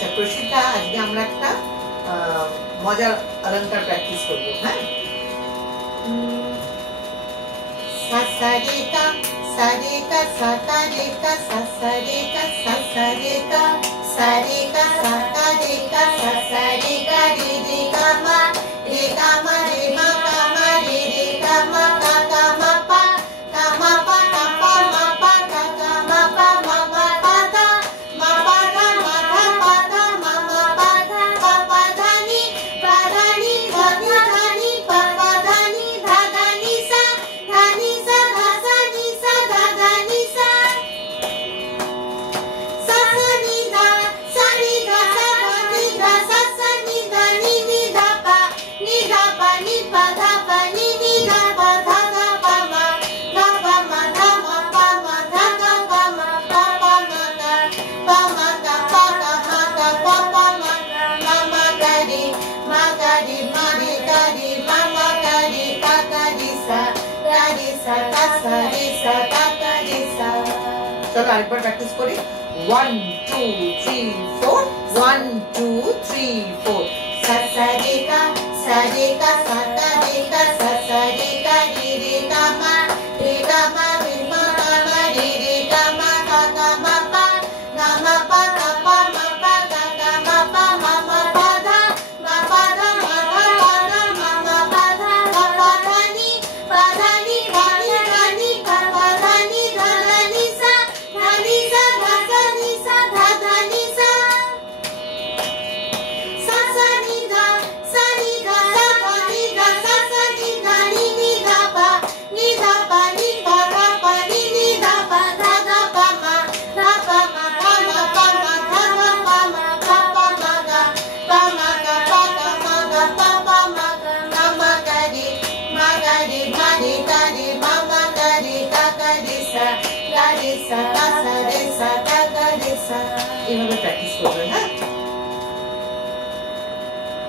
আচ্ছা প্রসিদ্ধা, আজকে আমরা একটা মজার অলঙ্কার প্র্যাকটিস করবো। হ্যাঁ, সাসারেকা সারেকা সাকারেকা সাসারেকা সাসারেকা সারেকা সাকারেকা সাসারেকা রে রে গামা রে গামা রে মা গামা রে রে গামা গা গামা পা গামা পা গামা মা পা গা গামা পা মা মা পা দা মা পা দা মা ধা পা দা মা মা পা ধা পা পা ধা নি পা ধা নি ধা নি ধা নি পা পা ধা নি ধা ধা নি সা ধা নি সা ধা সা নি সা ধা ধা নি সা সা সা নি ধা সা নি ধা সা ধা নি ধা সা সা নি ধা নি নি ধা পা নি পা ধা পা নি নি ধা পা ধা ধা পা মা ধা পা মা ধা মা পা মা ধা গা পা মা পা পা মা গা পা মা গা পা গা মা গা পা পা মা গা মা মা গা রে মা গা রে মা রে গা রে মা মা গা রে গা গা রে সা গা রে সা গা সা রে সা গা গা রে সা। চলো আরেকবার প্র্যাকটিস করি। 1 2 3 4 1 2 3 4 সাসারেকা সারেকা সাকারেকা সাসারেকা রে রে গামা রে গামা রে মা গামা রে রে গামা গা গামা পা গামা পা গা পা মা পা গা গামা পা মা মা পা ধা মা পা ধা মা ধা পা ধা মা মা পা ধা গা পা ধা নি ধা নি পা পা ধা নি ধা নি সা ধা ধা নি সা ধা ধা নি সা সা সা নি ধা সা নি ধা সা ধা নি ধা সা সা নি ধা নি নি ধা পা নি ধা পা নি পা ধা পা নি নি ধা পা ধা ধা পা মা ধা পা মা ধা মা পা মা ধা ধা পা মা ধা পা মা গা পা মা গা পা গা মা গা পা পা মা গা মা মা গা রে মা গা রে মা রে গা রে মা মা গা রে গা গা রে সা গা রে সা গা সা রে সা গা গা রে সা। এইভাবে প্র্যাকটিস করবে।